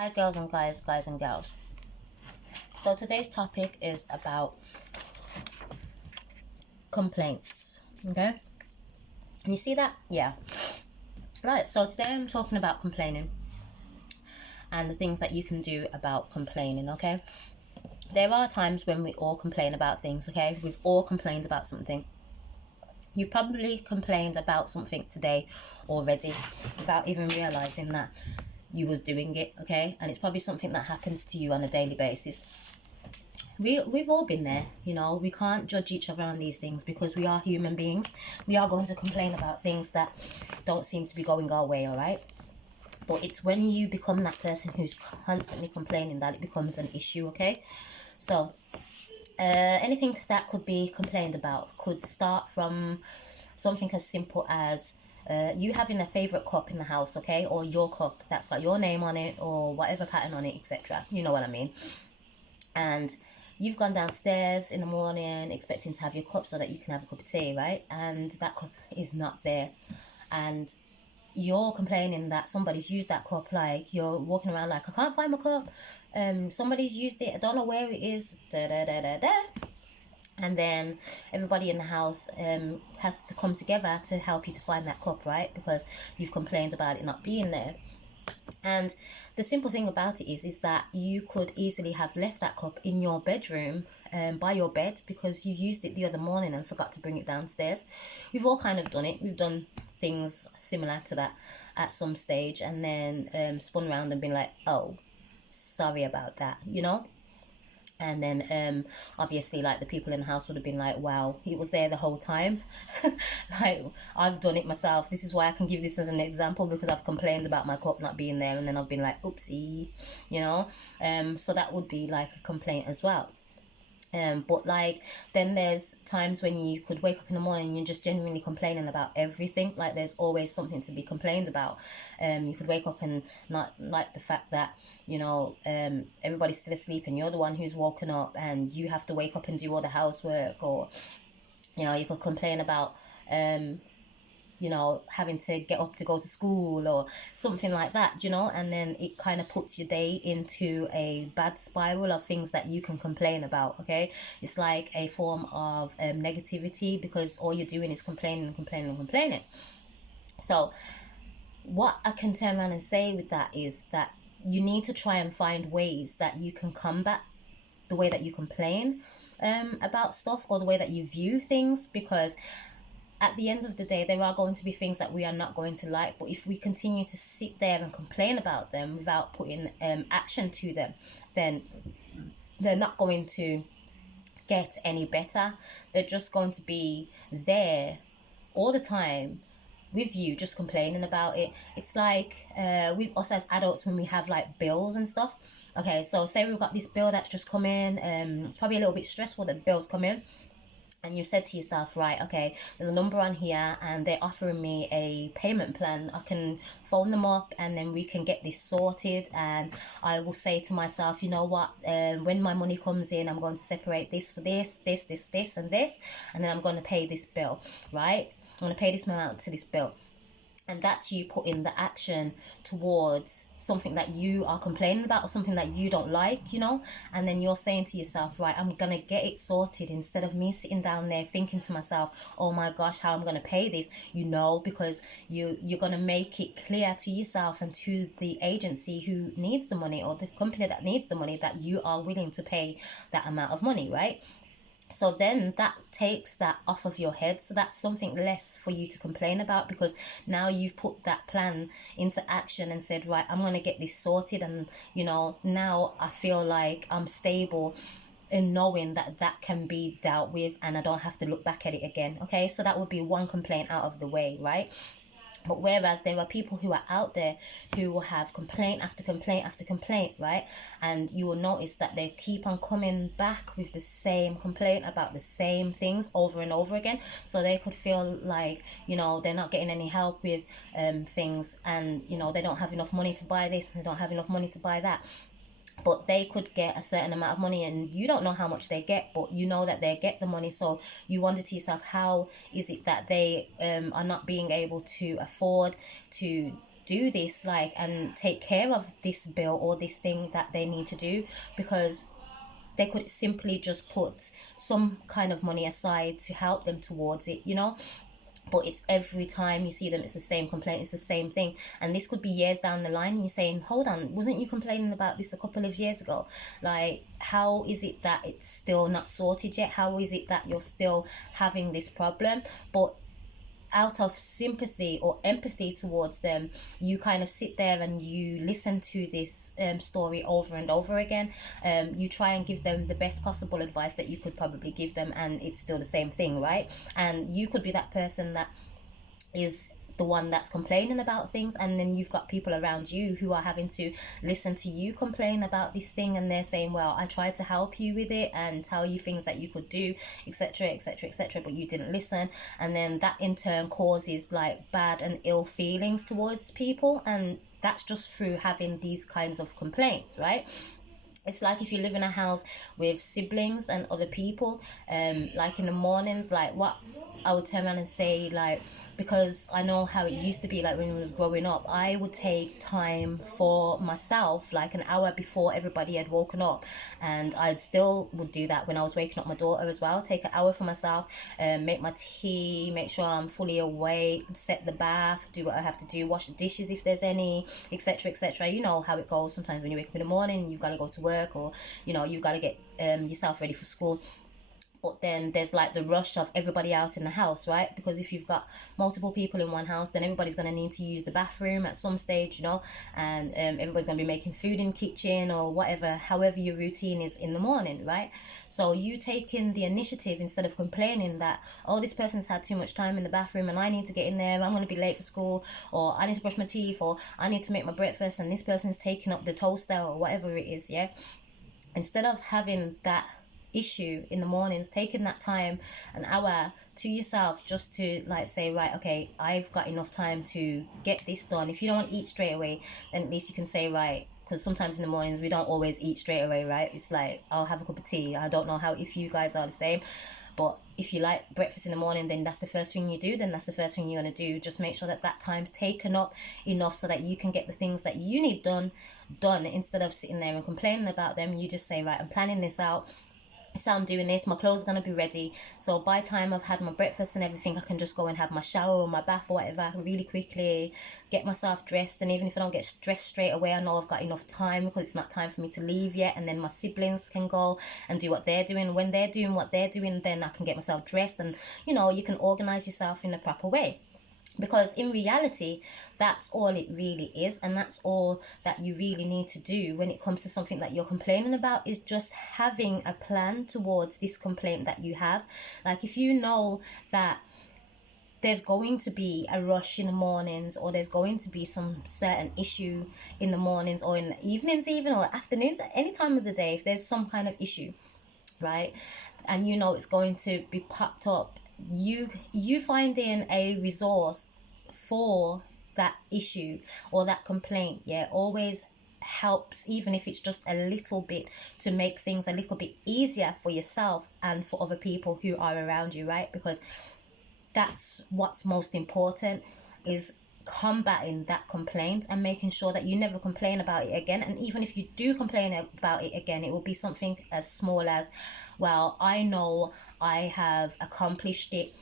Hi girls and guys and girls. So today's topic is about complaints. Okay? And you see that? Yeah. Right, so today I'm talking about complaining and the things that you can do about complaining, okay? There are times when we all complain about things, okay? We've all complained about something. You've probably complained about something today already without even realizing that you was doing it, okay? And it's probably something that happens to you on a daily basis. We've all been there, you know. We can't judge each other on these things because we are human beings. We are going to complain about things that don't seem to be going our way, all right? But it's when you become that person who's constantly complaining that it becomes an issue, okay? So anything that could be complained about could start from something as simple as you having a favorite cup in the house, okay? Or your cup that's got your name on it or whatever pattern on it, etc. You know what I mean? And you've gone downstairs in the morning expecting to have your cup so that you can have a cup of tea, right? And that cup is not there. And you're complaining that somebody's used that cup, like you're walking around like, I can't find my cup. Somebody's used it, I don't know where it is. Da da da da da. And then everybody in the house has to come together to help you to find that cup, right? Because you've complained about it not being there. And the simple thing about it is that you could easily have left that cup in your bedroom by your bed because you used it the other morning and forgot to bring it downstairs. We've all kind of done it. We've done things similar to that at some stage and then spun around and been like, oh, sorry about that, you know? And then obviously like the people in the house would have been like, wow, it was there the whole time. Like, I've done it myself. This is why I can give this as an example, because I've complained about my cup not being there and then I've been like, oopsie, you know. So that would be like a complaint as well. But like then there's times when you could wake up in the morning and you're just genuinely complaining about everything. Like there's always something to be complained about. You could wake up and not like the fact that, you know, everybody's still asleep and you're the one who's woken up and you have to wake up and do all the housework. Or, you know, you could complain about you know, having to get up to go to school or something like that, you know, and then it kind of puts your day into a bad spiral of things that you can complain about, okay? It's like a form of negativity because all you're doing is complaining. So what I can turn around and say with that is that you need to try and find ways that you can combat the way that you complain about stuff or the way that you view things, because at the end of the day, there are going to be things that we are not going to like, but if we continue to sit there and complain about them without putting action to them, then they're not going to get any better. They're just going to be there all the time with you just complaining about it. It's like with us as adults when we have like bills and stuff. Okay, so say we've got this bill that's just come in. It's probably a little bit stressful that the bills come in. And you said to yourself, right, okay, there's a number on here and they're offering me a payment plan. I can phone them up and then we can get this sorted. And I will say to myself, you know what, when my money comes in, I'm going to separate this for this, and this. And then I'm going to pay this bill, right? I'm going to pay this amount to this bill. And that's you putting the action towards something that you are complaining about or something that you don't like, you know. And then you're saying to yourself, right, I'm going to get it sorted, instead of me sitting down there thinking to myself, oh my gosh, how I'm going to pay this, you know, because you're going to make it clear to yourself and to the agency who needs the money or the company that needs the money that you are willing to pay that amount of money, right? So then that takes that off of your head. So that's something less for you to complain about, because now you've put that plan into action and said, right, I'm going to get this sorted. And, you know, now I feel like I'm stable in knowing that that can be dealt with and I don't have to look back at it again. Okay, so that would be one complaint out of the way, right? But whereas there are people who are out there who will have complaint after complaint after complaint, right? And you will notice that they keep on coming back with the same complaint about the same things over and over again. So they could feel like, you know, they're not getting any help with things, and, you know, they don't have enough money to buy this, and they don't have enough money to buy that. But they could get a certain amount of money and you don't know how much they get, but you know that they get the money. So you wonder to yourself, how is it that they are not being able to afford to do this, like, and take care of this bill or this thing that they need to do, because they could simply just put some kind of money aside to help them towards it, you know. But it's every time you see them, it's the same complaint, it's the same thing. And this could be years down the line, and you're saying, hold on, wasn't you complaining about this a couple of years ago? Like, how is it that it's still not sorted yet? How is it that you're still having this problem? But out of sympathy or empathy towards them, you kind of sit there and you listen to this story over and over again. You try and give them the best possible advice that you could probably give them, and it's still the same thing, right? And you could be that person that is the one that's complaining about things, and then you've got people around you who are having to listen to you complain about this thing, and they're saying, well, I tried to help you with it and tell you things that you could do, etc, etc, etc, but you didn't listen. And then that in turn causes like bad and ill feelings towards people, and that's just through having these kinds of complaints, right? It's like if you live in a house with siblings and other people, like in the mornings, like what I would turn around and say, like, because I know how it used to be, like when I was growing up, I would take time for myself, like an hour before everybody had woken up, and I still would do that when I was waking up my daughter as well. Take an hour for myself, make my tea, make sure I'm fully awake, set the bath, do what I have to do, wash the dishes if there's any, etc, etc. You know how it goes. Sometimes when you wake up in the morning, you've got to go to work, or you know, you've got to get yourself ready for school. But then there's like the rush of everybody else in the house, right? Because if you've got multiple people in one house, then everybody's going to need to use the bathroom at some stage, you know, and everybody's going to be making food in the kitchen or whatever, however your routine is in the morning, right? So you taking the initiative instead of complaining that, oh, this person's had too much time in the bathroom and I need to get in there, I'm going to be late for school, or I need to brush my teeth, or I need to make my breakfast, and this person's taking up the toaster or whatever it is, yeah? Instead of having that issue in the mornings, taking that time, an hour to yourself, just to like say, right, okay, I've got enough time to get this done. If you don't want to eat straight away, then at least you can say, right, because sometimes in the mornings we don't always eat straight away, right? It's like, I'll have a cup of tea. I don't know how, if you guys are the same, but if you like breakfast in the morning, then that's the first thing you do, then that's the first thing you're going to do. Just make sure that that time's taken up enough so that you can get the things that you need done. Instead of sitting there and complaining about them, you just say, right, I'm planning this out, so I'm doing this, my clothes are going to be ready, so by the time I've had my breakfast and everything, I can just go and have my shower or my bath or whatever really quickly, get myself dressed. And even if I don't get dressed straight away, I know I've got enough time because it's not time for me to leave yet, and then my siblings can go and do what they're doing. When they're doing what they're doing, then I can get myself dressed, and you know, you can organize yourself in the proper way. Because in reality, that's all it really is, and that's all that you really need to do when it comes to something that you're complaining about, is just having a plan towards this complaint that you have. Like, if you know that there's going to be a rush in the mornings, or there's going to be some certain issue in the mornings or in the evenings even, or afternoons, at any time of the day, if there's some kind of issue, right, and you know it's going to be popped up, you finding a resource for that issue or that complaint, yeah, always helps, even if it's just a little bit, to make things a little bit easier for yourself and for other people who are around you, right? Because that's what's most important, is combating that complaint and making sure that you never complain about it again. And even if you do complain about it again, it will be something as small as, well, I know I have accomplished it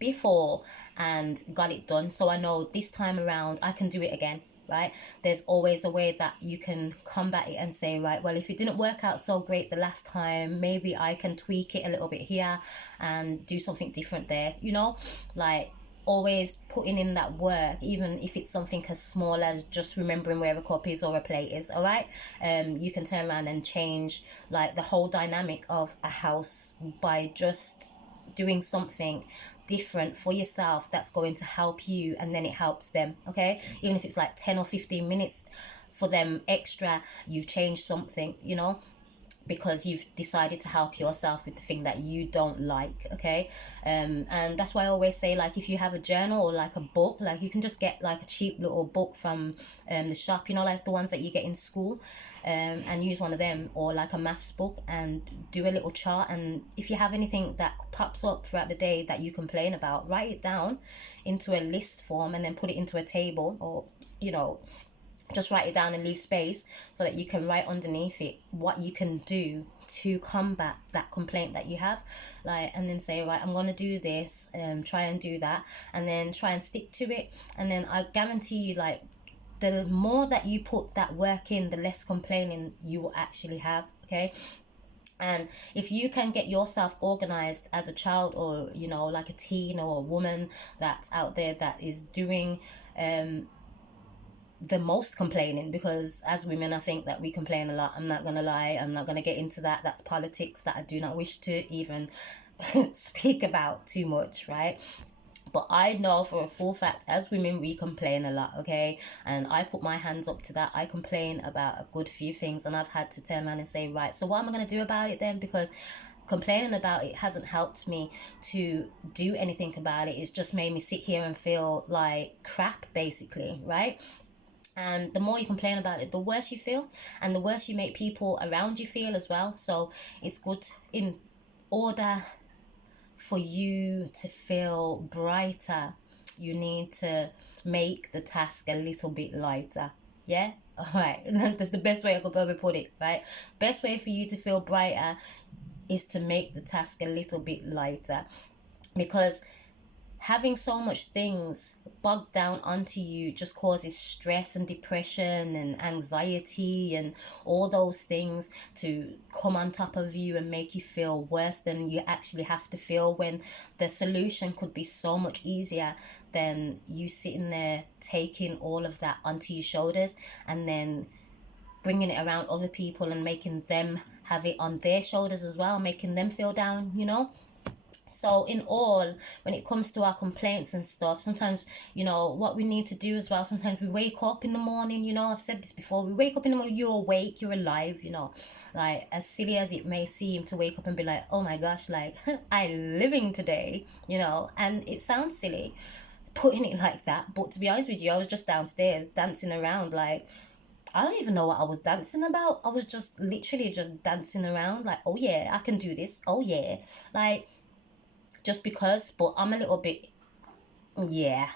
before and got it done, so I know this time around I can do it again, right? There's always a way that you can combat it and say, right, well, if it didn't work out so great the last time, maybe I can tweak it a little bit here and do something different there, you know? Like, always putting in that work, even if it's something as small as just remembering where a cup is or a plate is, all right? You can turn around and change like the whole dynamic of a house by just doing something different for yourself that's going to help you, and then it helps them, okay? Even if it's like 10 or 15 minutes for them extra, you've changed something, you know? because you've decided to help yourself with the thing that you don't like. Okay. And that's why I always say, like, if you have a journal or like a book, like you can just get like a cheap little book from the shop, you know, like the ones that you get in school, and use one of them, or like a maths book, and do a little chart. And if you have anything that pops up throughout the day that you complain about, write it down into a list form and then put it into a table, or, you know, just write it down and leave space so that you can write underneath it what you can do to combat that complaint that you have. Like, and then say, right, I'm going to do this, try and do that, and then try and stick to it. And then I guarantee you, like, the more that you put that work in, the less complaining you will actually have. Okay. And if you can get yourself organized as a child, or, you know, like a teen or a woman that's out there that is doing the most complaining, because as women I think that we complain a lot. I'm not gonna lie, I'm not gonna get into that. That's politics that I do not wish to even speak about too much, right? But I know for a full fact, as women, we complain a lot, okay? And I put my hands up to that. I complain about a good few things, and I've had to turn around and say, right, so what am I going to do about it then? Because complaining about it hasn't helped me to do anything about it. It's just made me sit here and feel like crap, basically, right? And the more you complain about it, the worse you feel, and the worse you make people around you feel as well. So it's good, in order for you to feel brighter, you need to make the task a little bit lighter. Yeah. All right. That's the best way I could probably put it, right? Best way for you to feel brighter is to make the task a little bit lighter, because having so much things bogged down onto you just causes stress and depression and anxiety and all those things to come on top of you and make you feel worse than you actually have to feel, when the solution could be so much easier than you sitting there taking all of that onto your shoulders and then bringing it around other people and making them have it on their shoulders as well, making them feel down, you know? So in all, when it comes to our complaints and stuff, sometimes, you know, what we need to do as well, sometimes we wake up in the morning, you know, I've said this before, we wake up in the morning, you're awake, you're alive, you know, like, as silly as it may seem to wake up and be like, oh my gosh, like, I'm living today, you know, and it sounds silly putting it like that, but to be honest with you, I was just downstairs dancing around, like, I don't even know what I was dancing about. I was just literally just dancing around, like, oh yeah, I can do this, oh yeah, like, just because. But I'm a little bit, yeah,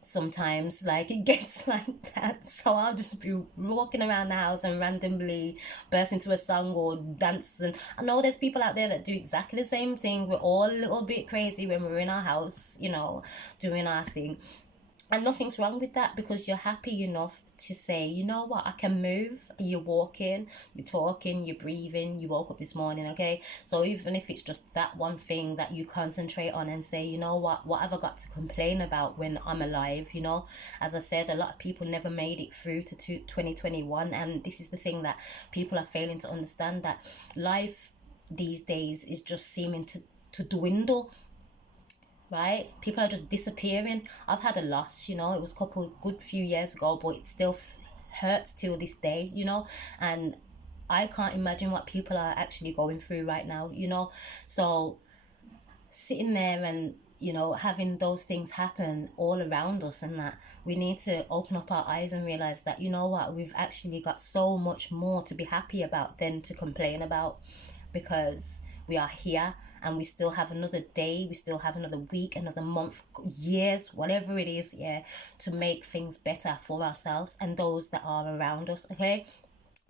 sometimes, like, it gets like that, so I'll just be walking around the house and randomly burst into a song or dance. And I know there's people out there that do exactly the same thing. We're all a little bit crazy when we're in our house, you know, doing our thing. And nothing's wrong with that, because you're happy enough to say, you know what, I can move. You're walking, you're talking, you're breathing, you woke up this morning, okay? So even if it's just that one thing that you concentrate on and say, you know what have I got to complain about when I'm alive, you know? As I said, a lot of people never made it through to 2021, and this is the thing that people are failing to understand, that life these days is just seeming to dwindle. Right, people are just disappearing. I've had a loss, you know, it was a couple good few years ago, but it still hurts till this day, you know, and I can't imagine what people are actually going through right now, you know. So sitting there and, you know, having those things happen all around us, and that we need to open up our eyes and realize that, you know what, we've actually got so much more to be happy about than to complain about, because we are here and we still have another day, we still have another week, another month, years, whatever it is, yeah, to make things better for ourselves and those that are around us, okay?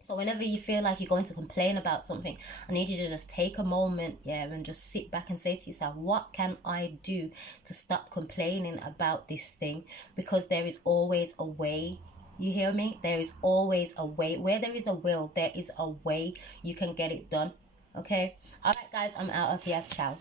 So whenever you feel like you're going to complain about something, I need you to just take a moment, yeah, and just sit back and say to yourself, what can I do to stop complaining about this thing? Because there is always a way. You hear me? There is always a way. Where there is a will, there is a way you can get it done. Okay? All right, guys, I'm out of here. Ciao.